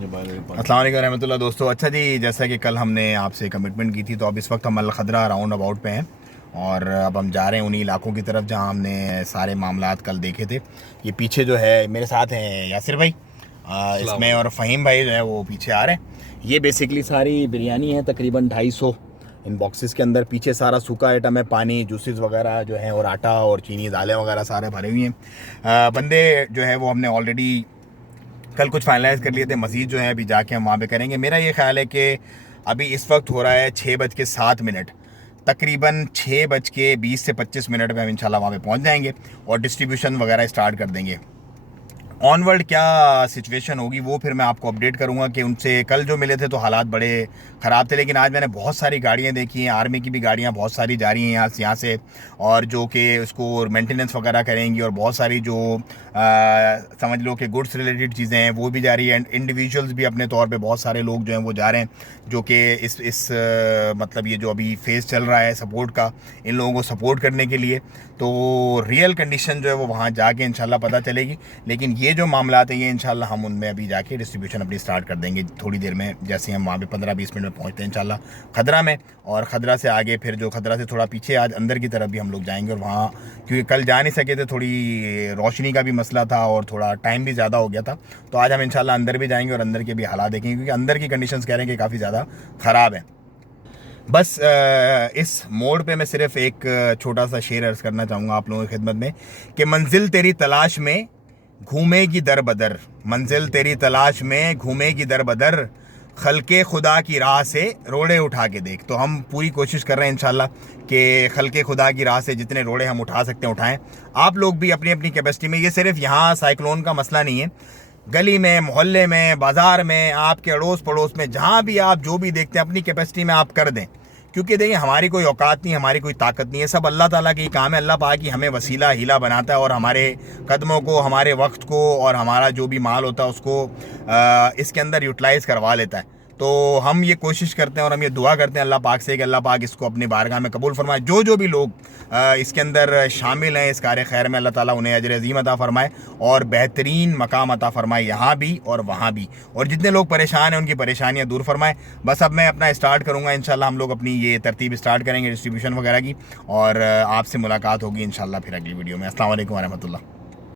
अस्सलाम वालेकुम रहमतुल्लाह दोस्तों। अच्छा जी, जैसा कि कल हमने आपसे कमिटमेंट की थी, तो अब इस वक्त हम अल खदरा राउंड अबाउट पे हैं और अब हम जा रहे हैं उन्हीं इलाकों की तरफ जहां हमने सारे मामलात कल देखे थे। ये पीछे जो है मेरे साथ हैं यासिर भाई, इसमें, और फ़हीम भाई जो है वो पीछे आ रहे हैं। ये बेसिकली सारी बिरयानी है, तकरीबन 250 इन बॉक्सेस के अंदर। पीछे सारा सूखा आइटम है, पानी, जूसेस वगैरह जो है, और आटा और चीनी, दालें वगैरह सारे भरे हुए हैं। बंदे जो है वो हमने ऑलरेडी कल कुछ फाइनलाइज़ कर लिए थे, मज़ीद जो है अभी जाके हम वहाँ पे करेंगे। मेरा ये ख्याल है कि अभी इस वक्त हो रहा है 6:07, तकरीबन 6:20 से 25 मिनट में हम इंशाल्लाह वहाँ पे पहुँच जाएंगे और डिस्ट्रीब्यूशन वगैरह स्टार्ट कर देंगे। ऑनवर्ड क्या सिचुएशन होगी वो फिर मैं आपको अपडेट करूंगा कि उनसे कल जो मिले थे तो हालात बड़े ख़राब थे, लेकिन आज मैंने बहुत सारी गाड़ियां देखी हैं, आर्मी की भी गाड़ियां बहुत सारी जा रही हैं यहाँ से, और जो कि उसको मेंटेनेंस वगैरह करेंगी, और बहुत सारी जो समझ लो कि गुड्स रिलेटेड चीज़ें हैं वो भी जा रही हैं। इंडिविजुअल्स भी अपने तौर पे बहुत सारे लोग जो हैं वो जा रहे हैं, जो कि इस मतलब ये जो अभी फेज़ चल रहा है सपोर्ट का, इन लोगों को सपोर्ट करने के लिए। तो रियल कंडीशन जो है वो वहाँ जाके इंशाल्लाह पता चलेगी, लेकिन ये जो मामला हैं ये इंशाल्लाह हम उनमें अभी जाके डिस्ट्रीब्यूशन अपनी स्टार्ट कर देंगे थोड़ी देर में, जैसे हम वहाँ पे 15-20 मिनट में पहुँचते हैं इंशाल्लाह खदरा में। और खदरा से आगे फिर जो खदरा से थोड़ा पीछे आज अंदर की तरफ भी हम लोग जाएंगे, और वहाँ क्योंकि कल जा नहीं सके थे, थोड़ी रोशनी का भी मसला था और थोड़ा टाइम भी ज़्यादा हो गया था, तो आज हम इंशाल्लाह अंदर भी जाएंगे और अंदर के भी हालात देखेंगे, क्योंकि अंदर की कंडीशंस कह रहे हैं कि काफ़ी ज़्यादा ख़राब है। बस इस मोड़ पे मैं सिर्फ एक छोटा सा शेर अर्ज़ करना चाहूँगा आप लोगों की खिदमत में कि मंजिल तेरी तलाश में घूमेगी दर बदर, मंजिल तेरी तलाश में घूमेगी दर बदर, खल्के खुदा की राह से रोड़े उठा के देख। तो हम पूरी कोशिश कर रहे हैं इंशाल्लाह कि खल्के खुदा की राह से जितने रोड़े हम उठा सकते हैं उठाएं। आप लोग भी अपनी अपनी कैपेसिटी में, ये सिर्फ यहाँ साइक्लोन का मसला नहीं है, गली में, मोहल्ले में, बाज़ार में, आपके अड़ोस पड़ोस में, जहाँ भी आप जो भी देखते हैं अपनी कैपेसिटी में आप कर दें। क्योंकि देखिए हमारी कोई औकात नहीं, हमारी कोई ताकत नहीं है, सब अल्लाह ताला की काम है। अल्लाह पाक ही हमें वसीला हीला बनाता है और हमारे कदमों को, हमारे वक्त को और हमारा जो भी माल होता है उसको इसके अंदर यूटिलाइज़ करवा लेता है। तो हम ये कोशिश करते हैं और हम ये दुआ करते हैं अल्लाह पाक से कि अल्लाह पाक इसको अपनी बारगाह में कबूल फरमाए। जो भी लोग इसके अंदर शामिल हैं इस कार्य खैर में, अल्लाह ताला उन्हें अजर अज़ीम अता फ़रमाए और बेहतरीन मकाम अता फ़रमाए, यहाँ भी और वहाँ भी, और जितने लोग परेशान हैं उनकी परेशानियाँ दूर फरमाए। बस अब मैं अपना स्टार्ट करूँगा इंशाल्लाह, हम लोग अपनी ये तरतीब स्टार्ट करेंगे डिस्ट्रीब्यूशन वगैरह की, और आपसे मुलाकात होगी इंशाल्लाह फिर अगली वीडियो में। अस्सलाम वालेकुम व रहमतुल्लाह।